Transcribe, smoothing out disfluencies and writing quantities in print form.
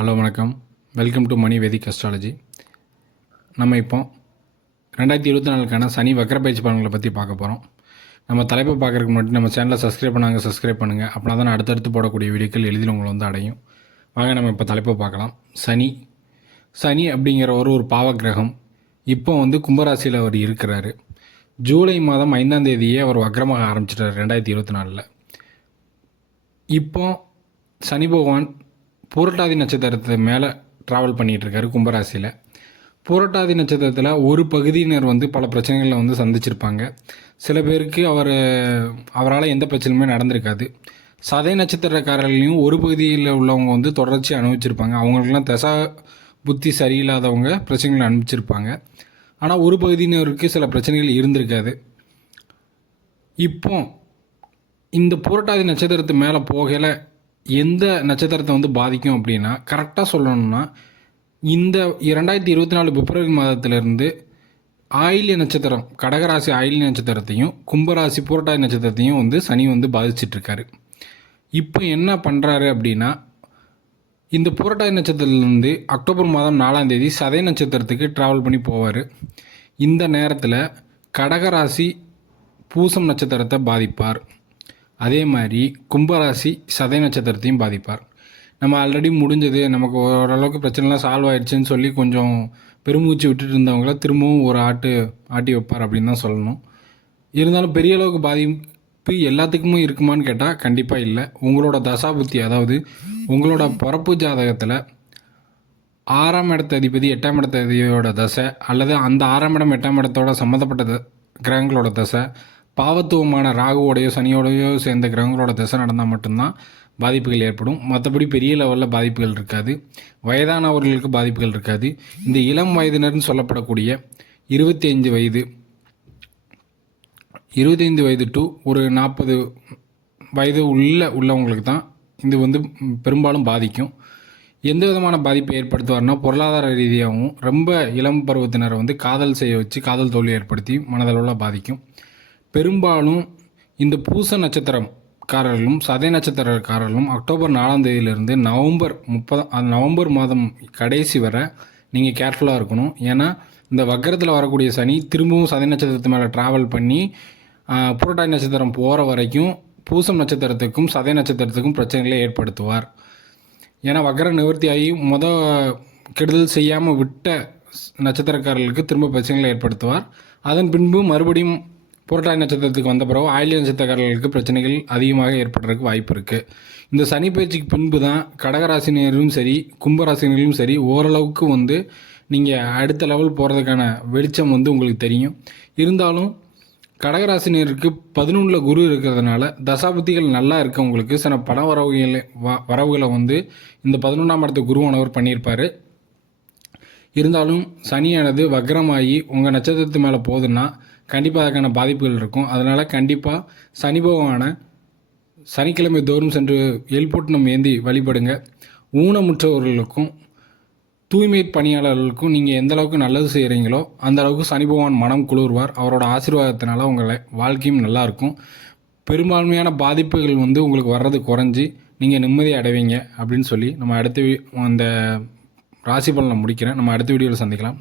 Hello வணக்கம். Welcome to Mani Vedic astrology. நம்ம இப்போ 2024க்கான சனி வக்ர பயிற்சி பலன்களை பற்றி பார்க்க போகிறோம். நம்ம தலைப்பை பார்க்குறதுக்கு முன்னாடி நம்ம சேனலை சப்ஸ்கிரைப் பண்ணுங்கள். அப்படின்னா தான் அடுத்தடுத்து போடக்கூடிய வீடியோக்கள் எளிதில் உங்களை வந்து அடையும். வாங்க நம்ம இப்போ தலைப்பை பார்க்கலாம். சனி அப்படிங்கிற ஒரு பாவ கிரகம் இப்போ வந்து கும்பராசியில் அவர் இருக்கிறாரு. ஜூலை மாதம் 5ஆம் தேதியே அவர் வக்ரமாக ஆரம்பிச்சிட்டார் 2024. இப்போ சனி பகவான் பூரட்டாதி நட்சத்திரத்து மேலே ட்ராவல் பண்ணிகிட்ருக்காரு கும்பராசியில். பூரட்டாதி நட்சத்திரத்தில் ஒரு பகுதியினர் வந்து பல பிரச்சனைகளை வந்து சந்திச்சிருப்பாங்க. சில பேருக்கு அவரால் எந்த பிரச்சனையுமே நடந்திருக்காது. சதய நட்சத்திரக்காரர்களையும் ஒரு பகுதியில் உள்ளவங்க வந்து தொடர்ச்சி அனுபவிச்சிருப்பாங்க. அவங்களுக்கெல்லாம் தசா புத்தி சரியில்லாதவங்க பிரச்சனைகளை அனுப்பிச்சிருப்பாங்க. ஆனால் ஒரு பகுதியினருக்கு சில பிரச்சனைகள் இருந்திருக்காது. இப்போ இந்த பூரட்டாதி நட்சத்திரத்து மேலே போகலை எந்த நட்சத்திரத்தை வந்து பாதிக்கும் அப்படின்னா, கரெக்டாக சொல்லணும்னா இந்த 2024 பிப்ரவரி மாதத்திலிருந்து ஆயில்ய நட்சத்திரம், கடகராசி ஆயில்ய நட்சத்திரத்தையும் கும்பராசி பூரட்டாதி நட்சத்திரத்தையும் வந்து சனி வந்து பாதிச்சிட்ருக்காரு. இப்போ என்ன பண்ணுறாரு அப்படின்னா, இந்த பூரட்டாதி நட்சத்திரத்துலேருந்து அக்டோபர் மாதம் 4ஆம் தேதி சதய நட்சத்திரத்துக்கு ட்ராவல் பண்ணி போவார். இந்த நேரத்தில் கடகராசி பூசம் நட்சத்திரத்தை பாதிப்பார். அதே மாதிரி கும்பராசி சதய நட்சத்திரத்தையும் பாதிப்பார். நம்ம ஆல்ரெடி முடிஞ்சது, நமக்கு ஓரளவுக்கு பிரச்சனைலாம் சால்வ் ஆகிடுச்சுன்னு சொல்லி கொஞ்சம் பெருமூச்சு விட்டுட்டு இருந்தவங்கள திரும்பவும் ஒரு ஆட்டி வைப்பார் அப்படின்னு தான் சொல்லணும். இருந்தாலும் பெரிய அளவுக்கு பாதிப்பு எல்லாத்துக்குமே இருக்குமான்னு கேட்டால் கண்டிப்பாக இல்லை. உங்களோட தசாபுத்தி, அதாவது உங்களோட பிறப்பு ஜாதகத்தில் 6ஆம் இடத்த அதிபதி 8ஆம் இடத்த அதிபதியோட தசை, அல்லது அந்த 6ஆம் இடம் 8ஆம் இடத்தோட சம்மந்தப்பட்ட கிரகங்களோட தசை, பாவத்துவமான ராகுவோடையோ சனியோடையோ சேர்ந்த கிரகங்களோட திசை நடந்தால் மட்டும்தான் பாதிப்புகள் ஏற்படும். மற்றபடி பெரிய லெவலில் பாதிப்புகள் இருக்காது. வயதானவர்களுக்கு பாதிப்புகள் இருக்காது. இந்த இளம் வயதினர்னு சொல்லப்படக்கூடிய 25 வயது டு ஒரு 40 வயது உள்ளவங்களுக்கு தான் இது வந்து பெரும்பாலும் பாதிக்கும். எந்த விதமான பாதிப்பை ஏற்படுத்துவார்னா, பொருளாதார ரீதியாகவும் ரொம்ப இளம் பருவத்தினரை வந்து காதல் செய்ய வச்சு காதல் தோல்வி ஏற்படுத்தி மனதளவில் பாதிக்கும். பெரும்பாலும் இந்த பூச நட்சத்திரக்காரர்களும் சதய நட்சத்திரக்காரர்களும் அக்டோபர் 4ஆம் தேதியிலிருந்து நவம்பர் மாதம் கடைசி வரை நீங்கள் கேர்ஃபுல்லாக இருக்கணும். ஏன்னா இந்த வக்கரத்தில் வரக்கூடிய சனி திரும்பவும் சதய நட்சத்திரத்து மேலே ட்ராவல் பண்ணி புரட்டாதி நட்சத்திரம் போகிற வரைக்கும் பூசம் நட்சத்திரத்துக்கும் சதய நட்சத்திரத்துக்கும் பிரச்சனைகளை ஏற்படுத்துவார். ஏன்னா வக்கர நிவர்த்தி ஆகி கெடுதல் செய்யாமல் விட்ட நட்சத்திரக்காரர்களுக்கு திரும்ப பிரச்சனைகளை ஏற்படுத்துவார். அதன் பின்பு மறுபடியும் புரட்டாதி நட்சத்திரத்துக்கு வந்த பிறகு ஆயில்ய நட்சத்திரக்காரர்களுக்கு பிரச்சனைகள் அதிகமாக ஏற்படுறதுக்கு வாய்ப்பு இருக்குது. இந்த சனி பயிற்சிக்கு பின்பு தான் கடகராசினியரும் சரி கும்பராசினியரும் சரி ஓரளவுக்கு வந்து நீங்கள் அடுத்த லெவல் போகிறதுக்கான வெளிச்சம் வந்து உங்களுக்கு தெரியும். இருந்தாலும் கடகராசினியருக்கு 11 குரு இருக்கிறதுனால தசாபுத்திகள் நல்லா இருக்கவங்களுக்கு சில பண வரவுகளை வந்து இந்த 11ஆம் இடத்து குருவானவர் பண்ணியிருப்பார். இருந்தாலும் சனியானது வக்ரமாகி உங்கள் நட்சத்திரத்து மேலே போகுதுன்னா கண்டிப்பாக அதுக்கான பாதிப்புகள் இருக்கும். அதனால் கண்டிப்பாக சனி பகவானை சனிக்கிழமை தோறும் சென்று எல்பொட்டணம் ஏந்தி வழிபடுங்க. ஊனமுற்றவர்களுக்கும் தூய்மை பணியாளர்களுக்கும் நீங்கள் எந்த அளவுக்கு நல்லது செய்கிறீங்களோ அந்த அளவுக்கு சனி பகவான் மனம் குளிர்வார். அவரோட ஆசீர்வாதத்தினால உங்களை வாழ்க்கையும் நல்லாயிருக்கும். பெரும்பான்மையான பாதிப்புகள் வந்து உங்களுக்கு வர்றது குறைஞ்சி நீங்கள் நிம்மதி அடைவீங்க அப்படின்னு சொல்லி நம்ம அடுத்த அந்த ராசி பலனை முடிக்கிறேன். நம்ம அடுத்த வீடியோவில் சந்திக்கலாம்.